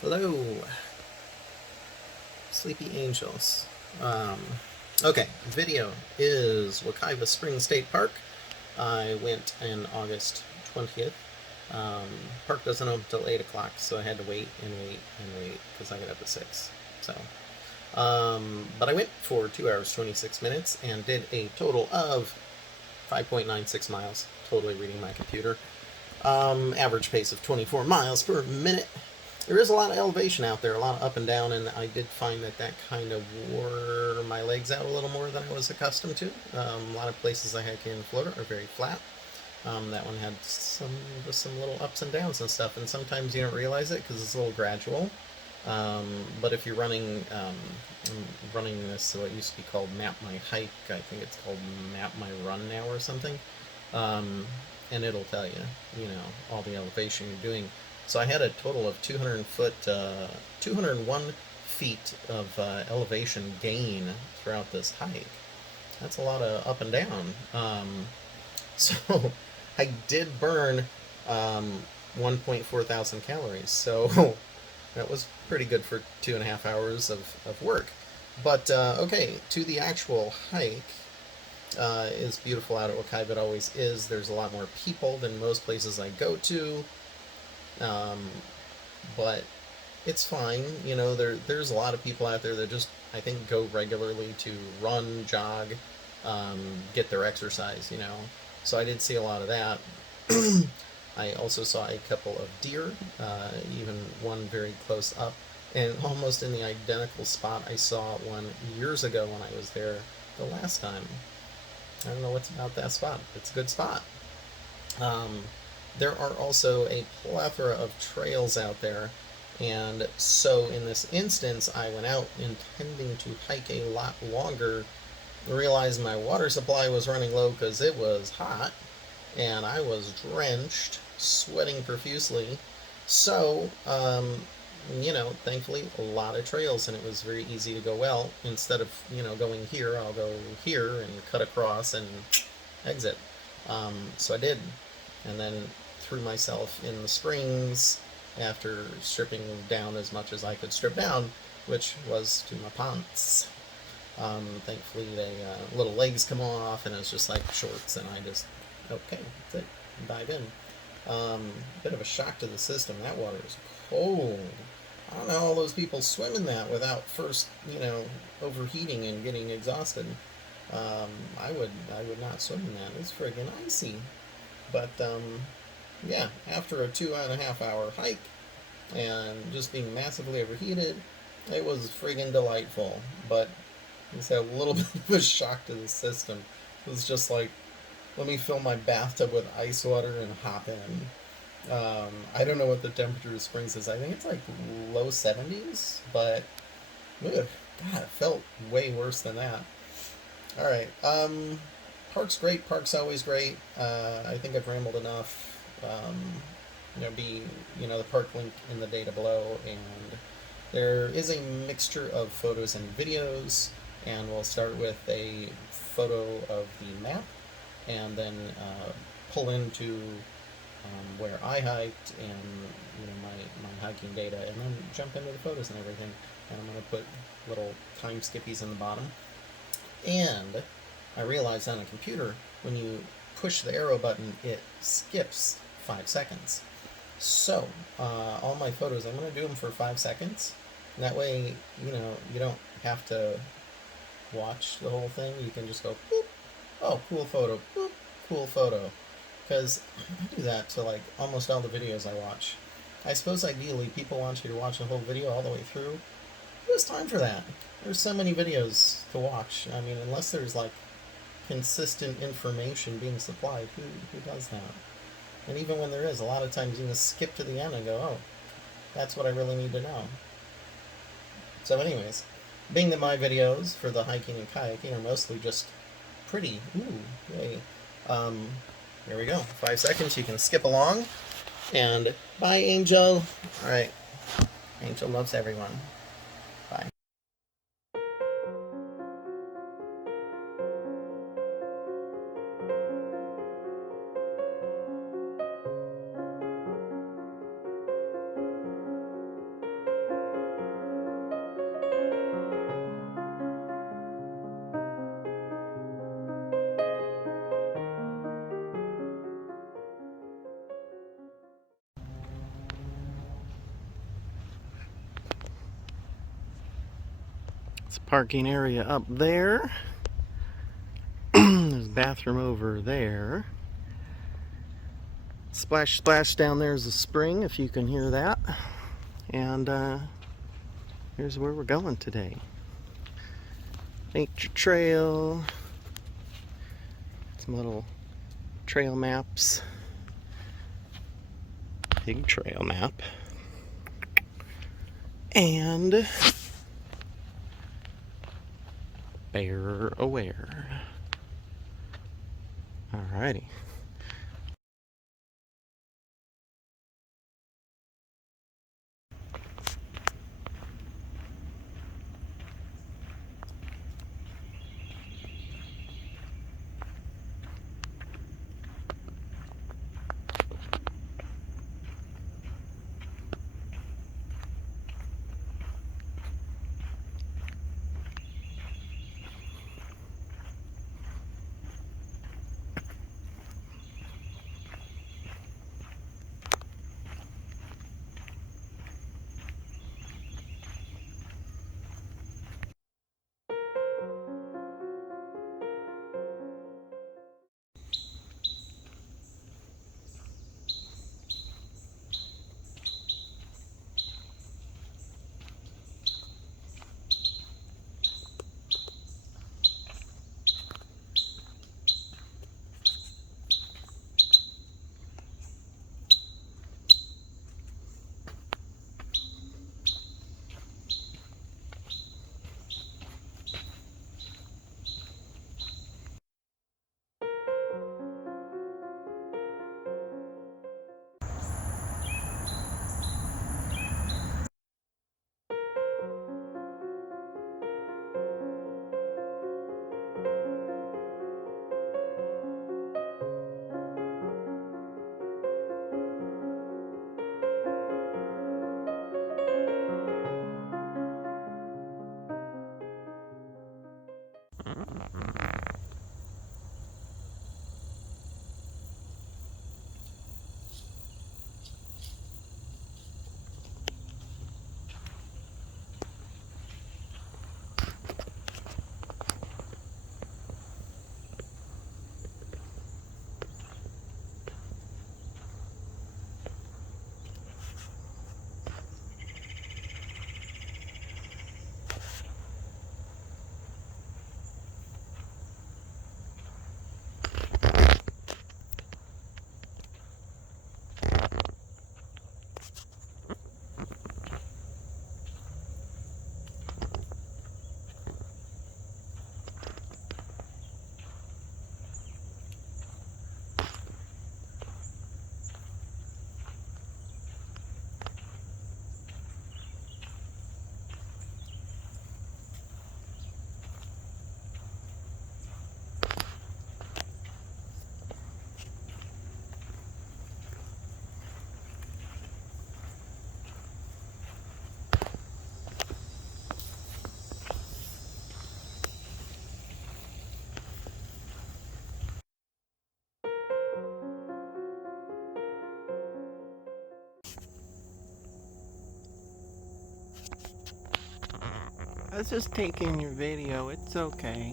Hello, sleepy angels. Um, okay, video is Wekiva Spring State Park. I went in August 20th. Um, Park doesn't open until 8 o'clock, so I had to wait and wait and wait because I got up at 6. But I went for 2 hours, 26 minutes and did a total of 5.96 miles, totally reading my computer. Average pace of 24 miles per minute. There is a lot of elevation out there, a lot of up and down, and I did find that kind of wore my legs out a little more than I was accustomed to. A lot of places I hike in Florida are very flat. That one had some little ups and downs and stuff, and sometimes you don't realize it because it's a little gradual. But if you're running this, what used to be called Map My Hike, I think it's called Map My Run now or something. Um, and it'll tell you, all the elevation you're doing. So I had a total of 201 feet of elevation gain throughout this hike. That's a lot of up and down. So I did burn 1.4 thousand calories. So that was pretty good for 2.5 hours of work. But okay, to the actual hike. Is beautiful out at Wekiva. It always is. There's a lot more people than most places I go to. Um, but it's fine. There's a lot of people out there that just, I think, go regularly to run, jog, get their exercise. So I did see a lot of that. I also saw a couple of deer, even one very close up, and almost in the identical spot I saw one years ago when I was there the last time. I don't know what's about that spot. It's a good spot. Um, there are also a plethora of trails out there, and so in this instance, I went out intending to hike a lot longer. Realized my water supply was running low because it was hot, and I was drenched, sweating profusely. So, thankfully, a lot of trails, and it was very easy to go. Well, instead of going here, I'll go here and cut across and exit. So I did, and then threw myself in the springs after stripping down as much as I could strip down, which was to my pants. Thankfully, they little legs come off, and it's just like shorts, and I just okay, that's it, dive in. Bit of a shock to the system. That water is cold. I don't know how all those people swim in that without first, overheating and getting exhausted. I would not swim in that. It's friggin' icy. But yeah, after a 2.5 hour hike and just being massively overheated, it was friggin' delightful. But it's a little bit of a shock to the system. It was just like, let me fill my bathtub with ice water and hop in. I don't know what the temperature of springs is. I think it's like low 70s, but ugh, God, it felt way worse than that. All right. Park's great. Park's always great. I think I've rambled enough. Be the park link in the data below, and there is a mixture of photos and videos, and we'll start with a photo of the map, and then pull into where I hiked and my hiking data, and then jump into the photos and everything. And I'm going to put little time skippies in the bottom. And I realized on a computer, when you push the arrow button, it skips 5 seconds. So all my photos, I'm going to do them for 5 seconds. And that way, you don't have to watch the whole thing. You can just go, boop, oh, cool photo, boop, cool photo. Because I do that to like almost all the videos I watch. I suppose ideally people want you to watch the whole video all the way through. Who time for that? There's so many videos to watch. I mean, unless there's like consistent information being supplied, who does that? And even when there is, a lot of times you can skip to the end and go, oh, that's what I really need to know. So anyways, being that my videos for the hiking and kayaking are mostly just pretty, ooh, yay. Here we go. 5 seconds, you can skip along. And bye, Angel. Alright. Angel loves everyone. Bye. It's a parking area up there. There's a bathroom over there. Splash splash down there is a spring, if you can hear that. And here's where we're going today. Nature trail. Some little trail maps. Big trail map. And bear aware. Alrighty. I was just taking your video, it's okay.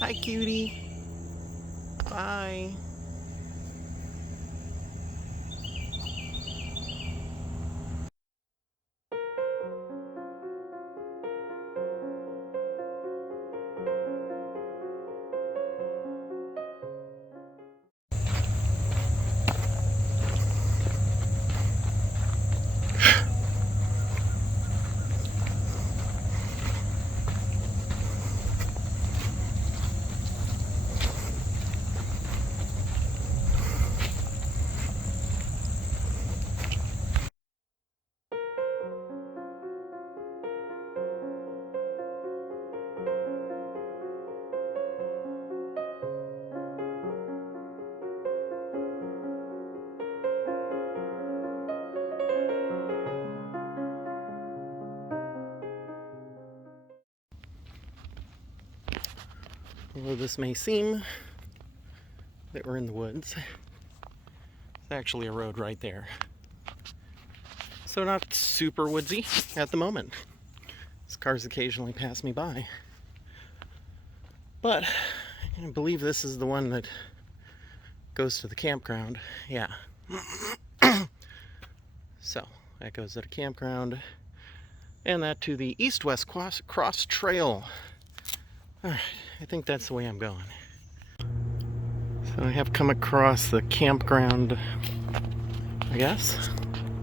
Hi, cutie. Bye. Although this may seem that we're in the woods, it's actually a road right there. So not super woodsy at the moment. These cars occasionally pass me by. But I believe this is the one that goes to the campground. Yeah. So that goes to the campground, and that to the east-west cross trail. All right, I think that's the way I'm going. So I have come across the campground, I guess.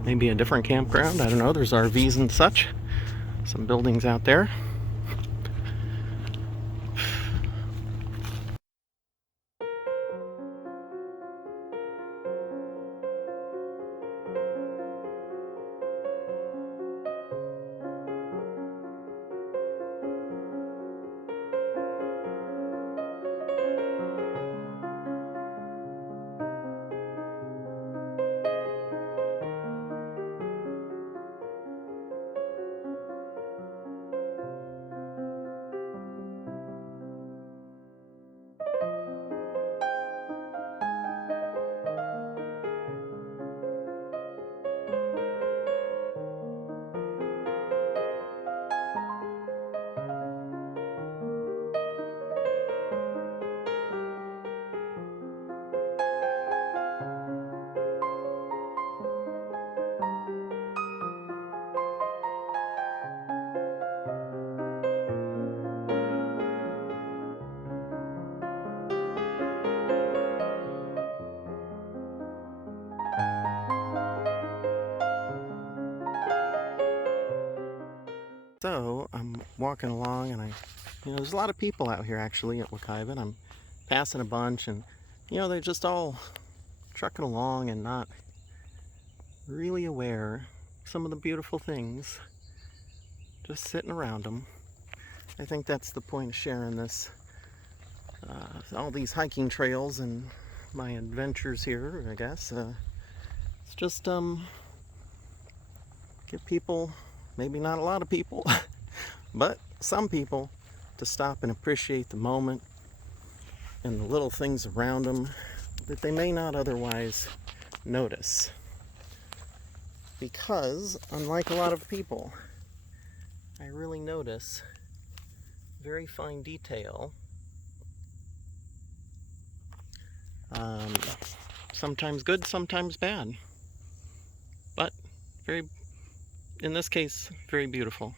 Maybe a different campground, I don't know. There's RVs and such. Some buildings out there. So I'm walking along, and there's a lot of people out here actually at Wekiva, and I'm passing a bunch, and they're just all trucking along and not really aware of some of the beautiful things just sitting around them. I think that's the point of sharing this, all these hiking trails and my adventures here, I guess. It's just get people, maybe not a lot of people, but some people, to stop and appreciate the moment and the little things around them that they may not otherwise notice. Because, unlike a lot of people, I really notice very fine detail. Sometimes good, sometimes bad. But in this case, very beautiful.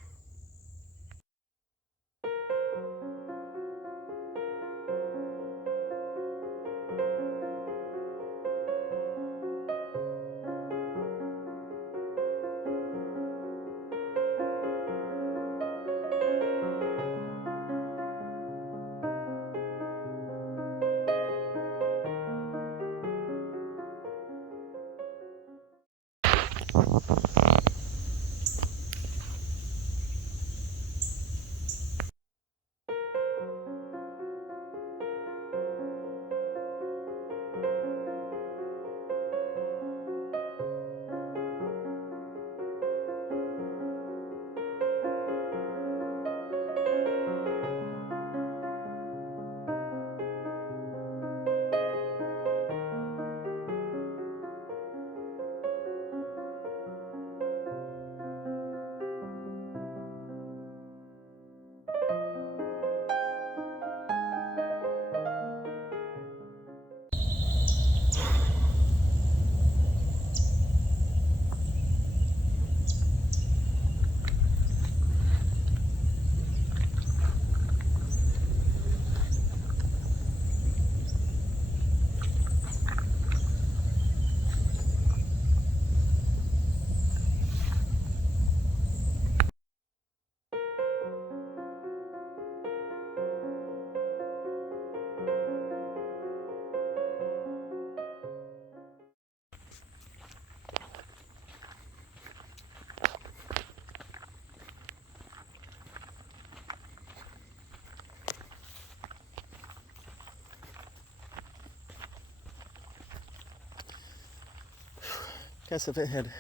Guess if it had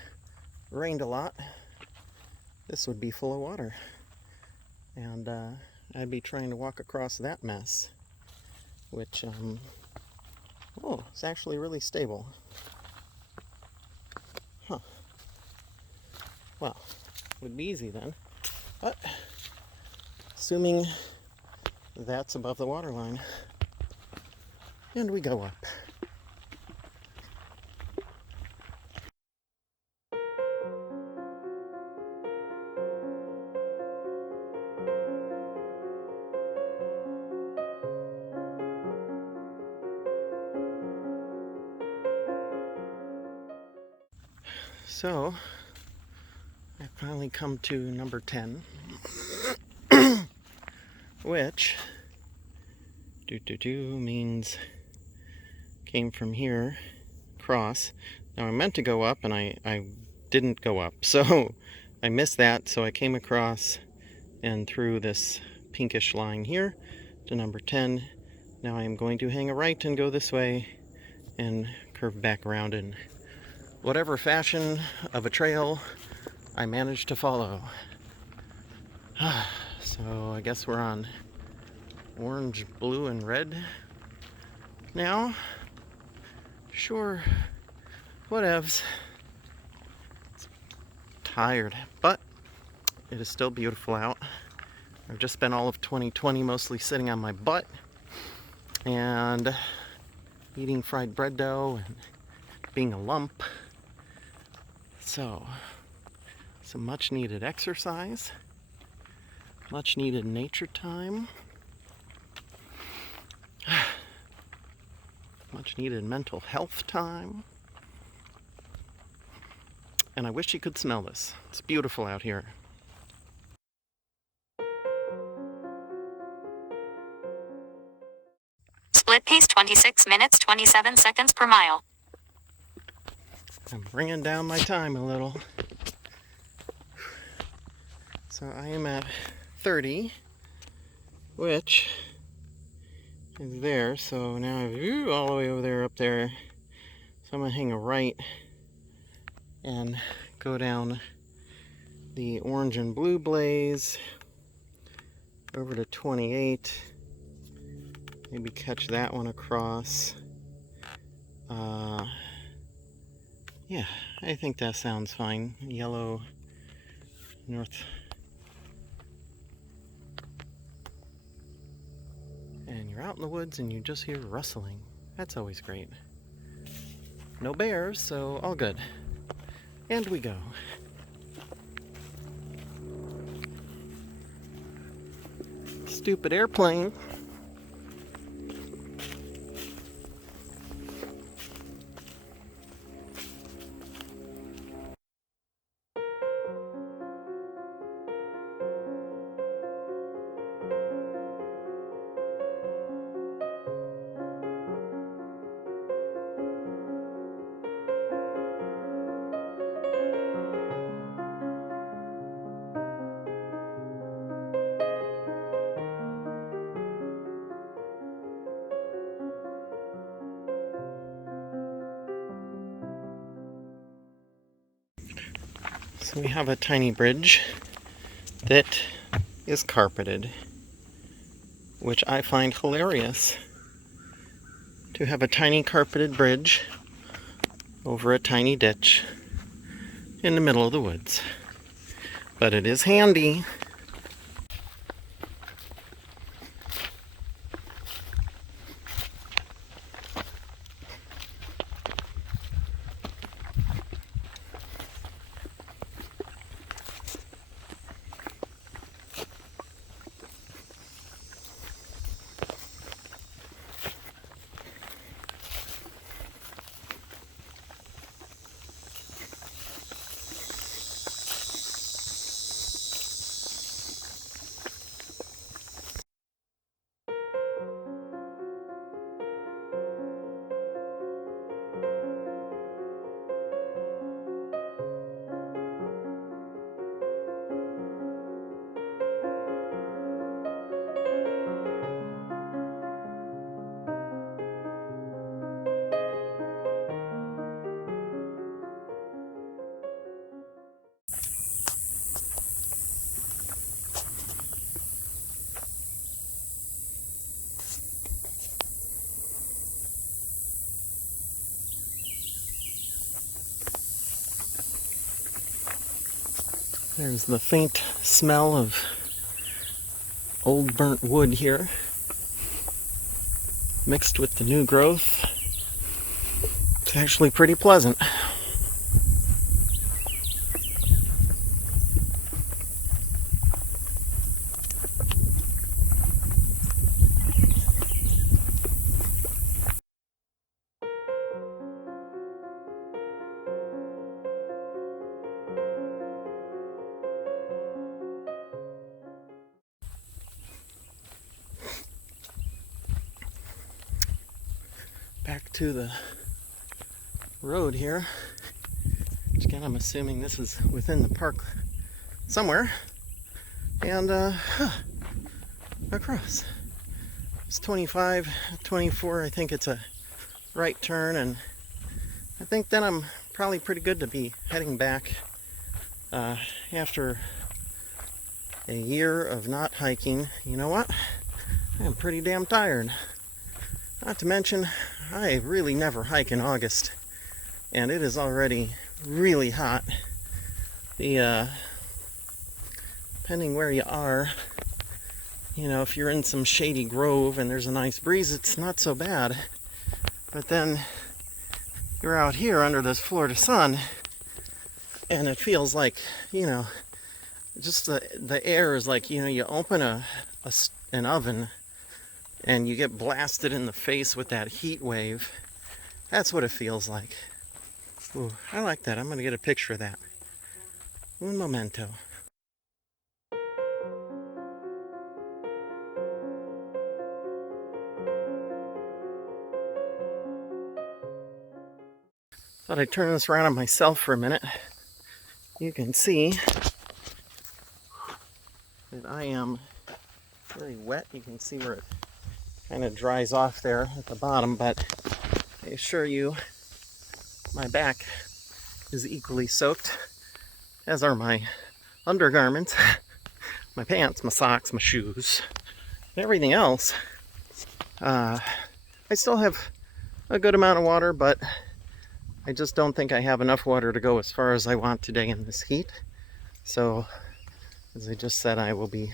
rained a lot, this would be full of water, and I'd be trying to walk across that mess. which, oh, it's actually really stable. Huh. Well, would be easy then. But, assuming that's above the water line. And we go up. So, I finally come to number 10, which means came from here across. Now I meant to go up and I didn't go up, so I missed that. So I came across and through this pinkish line here to number 10. Now I am going to hang a right and go this way and curve back around in whatever fashion of a trail I managed to follow. So I guess we're on orange, blue, and red now. Sure, whatevs. Tired, but it is still beautiful out. I've just spent all of 2020 mostly sitting on my butt and eating fried bread dough and being a lump. So, some much needed exercise, much needed nature time, much needed mental health time. And I wish you could smell this. It's beautiful out here. Split pace 26 minutes 27 seconds per mile. I'm bringing down my time a little. So I am at 30, which is there. So now I'm all the way over there, up there. So I'm gonna hang a right and go down the orange and blue blaze over to 28. Maybe catch that one across. Yeah, I think that sounds fine. Yellow north. And you're out in the woods and you just hear rustling. That's always great. No bears, so all good. And we go. Stupid airplane. So we have a tiny bridge that is carpeted, which I find hilarious. To have a tiny carpeted bridge over a tiny ditch in the middle of the woods. But it is handy. There's the faint smell of old burnt wood here, mixed with the new growth. It's actually pretty pleasant. Back to the road here, which again I'm assuming this is within the park somewhere, and across. It's 25, 24, I think it's a right turn, and I think then I'm probably pretty good to be heading back after a year of not hiking. You know what? I'm pretty damn tired. Not to mention, I really never hike in August, and it is already really hot. Depending where you are, you know, if you're in some shady grove and there's a nice breeze, it's not so bad. But then you're out here under this Florida sun, and it feels like, you know, just the air is like, you know, you open an oven and you get blasted in the face with that heat wave. That's what it feels like. Ooh, I like that. I'm going to get a picture of that. Un momento. Thought I'd turn this around on myself for a minute. You can see that I am very wet. You can see where it kind of dries off there at the bottom, but I assure you my back is equally soaked, as are my undergarments, my pants, my socks, my shoes, and everything else. I still have a good amount of water, but I just don't think I have enough water to go as far as I want today in this heat. So, as I just said, I will be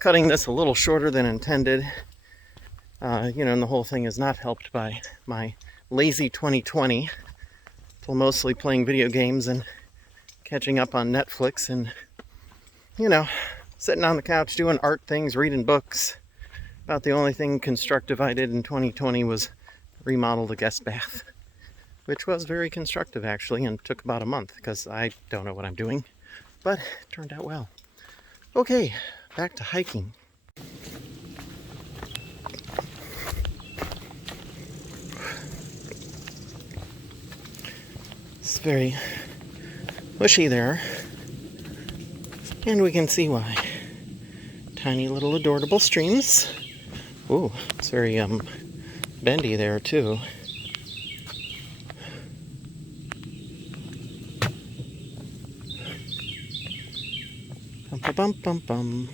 cutting this a little shorter than intended. You know, and the whole thing is not helped by my lazy 2020, till mostly playing video games and catching up on Netflix and, you know, sitting on the couch doing art things, reading books. About the only thing constructive I did in 2020 was remodel the guest bath, which was very constructive actually, and took about a month because I don't know what I'm doing, but it turned out well. Okay, back to hiking. It's very mushy there, and we can see why. Tiny little adorable streams. Ooh, it's very bendy there too. Bum bum bum bum.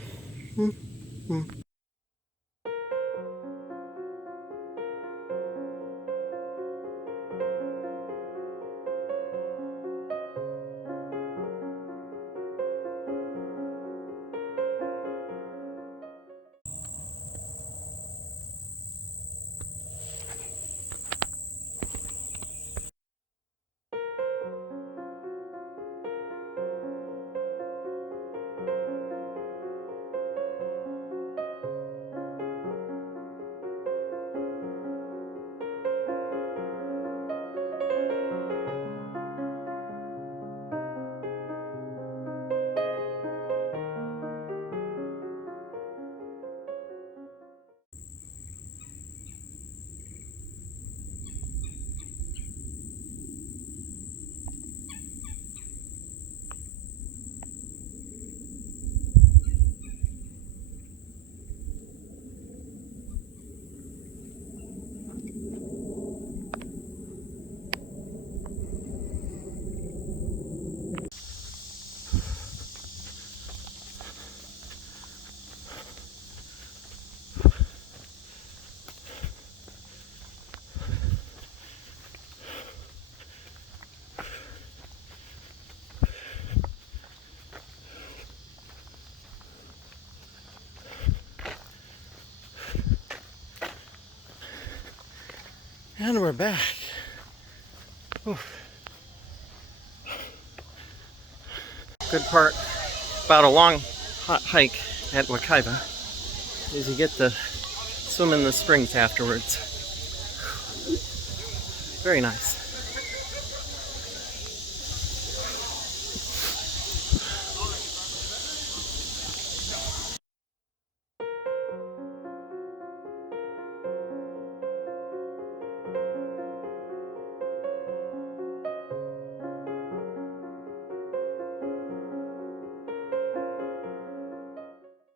And we're back. Whew. Good part about a long hot hike at Wekiva is you get to swim in the springs afterwards. Very nice.